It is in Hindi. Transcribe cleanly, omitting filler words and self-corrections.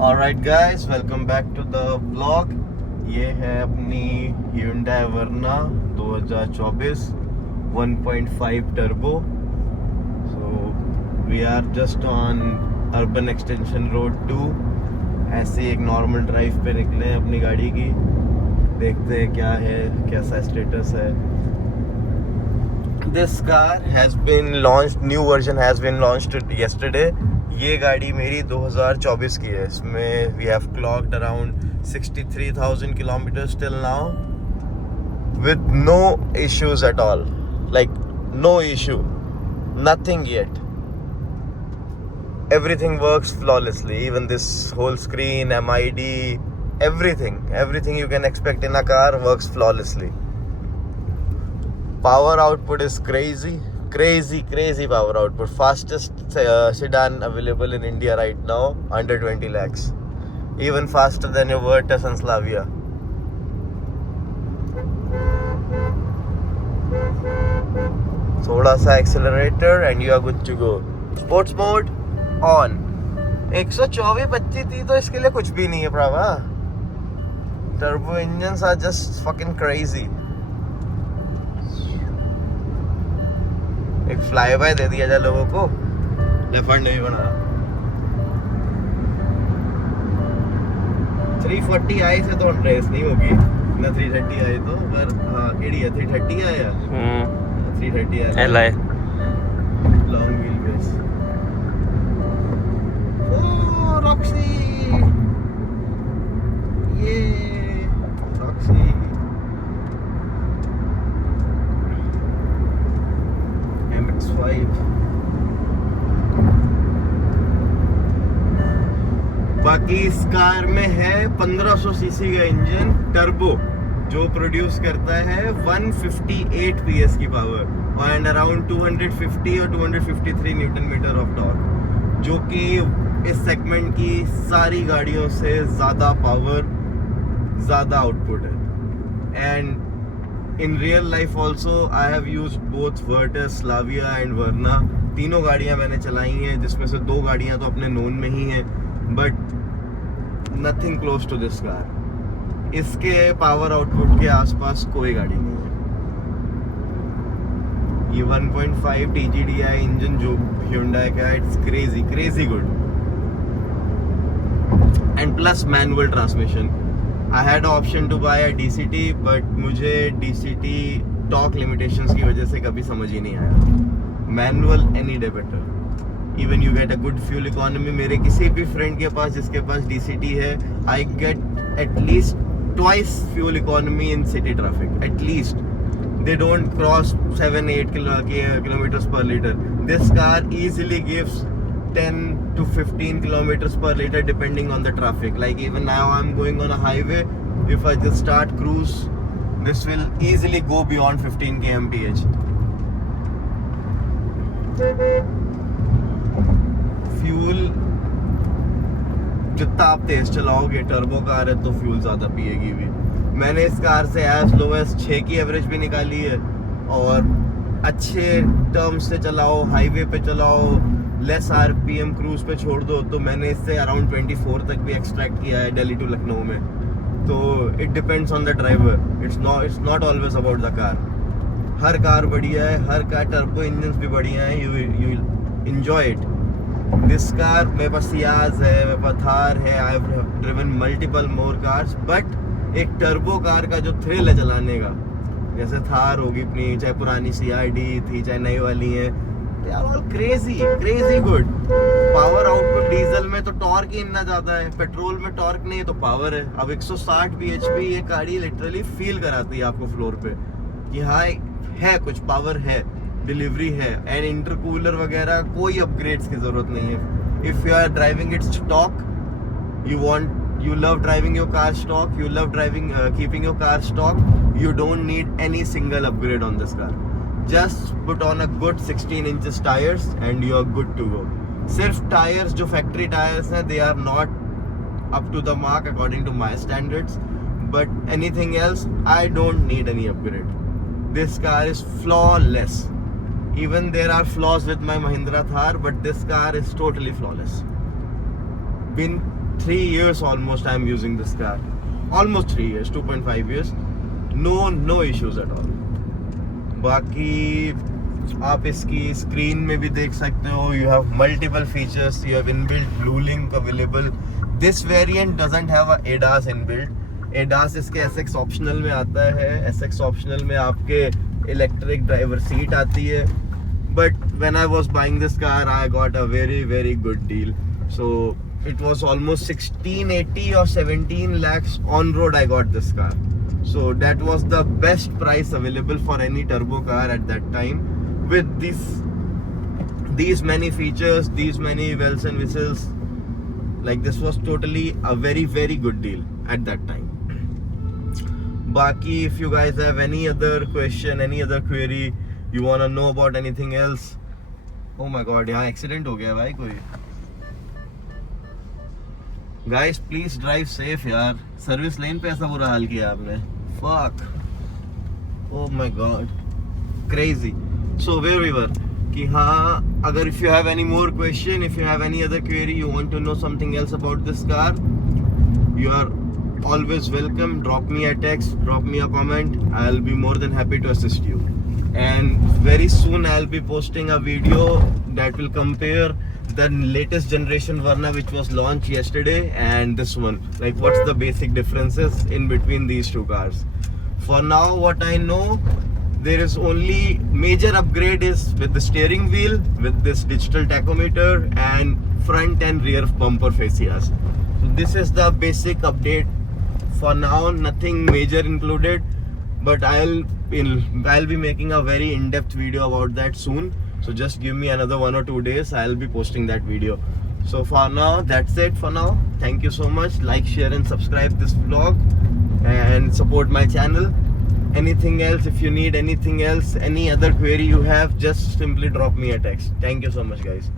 Alright guys, welcome back to the vlog. ये है अपनी Hyundai Verna 2024 1.5 turbo. So we are just on Urban Extension Road 2. ऐसे एक नॉर्मल ड्राइव पे निकले हैं अपनी गाड़ी की. देखते हैं क्या है, कैसा स्टेटस है. This car has been launched, new version has been launched yesterday. ये गाड़ी मेरी 2024 की है. इसमें we have clocked around 63,000 kilometers till now with no issues at all. Like no issue, nothing yet. Everything works flawlessly. Even this whole screen, MID, everything you can expect in a car works flawlessly. Power output is crazy power output. Fastest sedan available in India right now, under 20 lakhs. Even faster than your Virtus and Slavia. थोड़ा सा accelerator and you are good to go. Sports mode on. 124-25 थी तो इसके लिए कुछ भी नहीं है प्रावा. Turbo engines are just fucking crazy. एक फ्लाई बाय दे दिया जाए लोगों को. लेफर्ट नहीं बना. 340i से तो रेस नहीं होगी ना. 330i तो पर हाँ केड़ी है 330 है यार. 330 है LI लॉन्ग व्हील बेस. ओ रॉक्सी, ये रॉक्सी. बाकी इस कार में है 1500 सीसी का इंजन टर्बो जो प्रोड्यूस करता है 158 PS की पावर एंड अराउंड 250 और 253 न्यूटन मीटर ऑफ टॉर्क, जो कि इस सेगमेंट की सारी गाड़ियों से ज़्यादा पावर, ज़्यादा आउटपुट है. And in real life also I have used both Virtus, Slavia and Verna. तीनों गाड़ियां मैंने चलाई हैं, जिसमें से 2 गाड़ियां तो अपने नोन में ही हैं, but nothing close to this car. इसके पावर आउटपुट के आसपास कोई गाड़ी नहीं है. ये 1.5 TGDI इंजन जो Hyundai का है, it's crazy good. And plus manual transmission. I had option to buy a DCT, but मुझे DCT टॉर्क लिमिटेशंस की वजह से कभी समझ ही नहीं आया. Manual any day better. Even you get a good fuel economy. मेरे किसी भी फ्रेंड के पास जिसके पास DCT है, I get at least twice fuel economy in city traffic. At least they don't cross 7-8 kilometers per liter. This car easily gives 10 to 15 kilometers per liter depending on the traffic. Like even now I'm going on a highway. If I just start cruise, this will easily go beyond 15 kmph. Fuel जितना आप तेज चलाओगे, टर्बो कार है तो फ्यूल ज़्यादा पिएगी भी. मैंने इस कार से एज लो एज 6 की एवरेज भी निकाली है. और अच्छे टर्म्स से चलाओ, हाईवे पे चलाओ, लेस RPM क्रूज पे छोड़ दो, तो मैंने इससे अराउंड 24 तक भी एक्सट्रैक्ट किया है दिल्ली टू लखनऊ में. तो it depends on the driver. It's not always about the car. Her car बढ़िया है, हर कार टर्बो इंजन्स भी बढ़िया है. You enjoy it. This car मेरे पास सियाज है, मेरे पास थार है. I have driven multiple more cars, but एक टर्बो कार का जो थ्रिल है चलाने का, जैसे थार होगी अपनी, चाहे पुरानी CRD थी, चाहे नई वाली है, they are all crazy good. Power output diesel में तो टॉर्क ही इतना ज्यादा है, पेट्रोल में टॉर्क नहीं है तो पावर है. अब 160 bhp ये गाड़ी लिटरली फील कराती है आपको फ्लोर पे कि हाँ है कुछ पावर है, डिलीवरी है. एंड इंटरकूलर वगैरह कोई अपग्रेड्स की जरूरत नहीं है. If you are driving it stock, you love driving your car stock, you love keeping your car stock, you don't need any single upgrade on this car. Just put on a good 16 inches tires and you are good to go. सिर्फ टायर्स जो फैक्ट्री टायर्स हैं, they are not up to the mark according to my standards, but anything else I don't need any upgrade. This car is flawless. Even there are flaws with my Mahindra Thar, but this car is totally flawless. Been 3 years almost I'm using this car. Almost 3 years, 2.5 years. No issues at all. बाकी आप इसकी स्क्रीन में भी देख सकते हो. You have multiple features. You have inbuilt Blue Link available. This variant doesn't have a ADAS inbuilt. ADAS इसके SX optional में आता है. SX optional में आपके electric driver seat आती है. But when I was buying this car, I got a very good deal. So it was almost 1680 or 17 lakhs on road I got this car. So that was the best price available for any turbo car at that time. With these many features, these many bells and whistles, like this was totally a very good deal at that time. Baki, if you guys have any other question, any other query, you wanna know about anything else. Oh my god, यहाँ एक्सीडेंट हो गया भाई कोई. Guys, please drive safe यार. सर्विस लाइन पे ऐसा बुरा हाल किया आपने. Fuck. Oh my god. Crazy. So where we were? कि हाँ, अगर if you have any more question, if you have any other query, you want to know something else about this car, you are always welcome. Drop me a text, drop me a comment. I'll be more than happy to assist you. And very soon I'll be posting a video that will compare the latest generation Verna which was launched yesterday and this one, like what's the basic differences in between these two cars. For now, what I know, there is only major upgrade is with the steering wheel, with this digital tachometer and front and rear bumper fascias. So this is the basic update for now, nothing major included, but I'll be making a very in-depth video about that soon. So just give me another 1 or 2 days, I'll be posting that video. So for now, that's it for now. Thank you so much. Like, share and subscribe this vlog and support my channel. Anything else, if you need anything else, any other query you have, just simply drop me a text. Thank you so much guys.